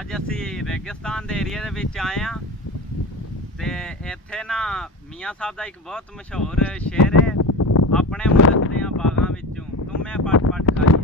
ਅੱਜ ਅਸੀਂ ਰੇਗਿਸਤਾਨ ਦੇ ਏਰੀਆ ਦੇ ਵਿੱਚ ਆਏ ਹਾਂ ਤੇ ਇੱਥੇ ਨਾ ਮੀਆਂ ਸਾਹਿਬ ਦਾ ਇੱਕ ਬਹੁਤ ਮਸ਼ਹੂਰ ਸ਼ੇਰ ਹੈ, ਆਪਣੇ ਮੁਲਕ ਦੀਆਂ ਬਾਗਾਂ ਵਿੱਚੋਂ ਤੁਮੇ ਪੱਟ ਪੱਟ ਖਾਈ।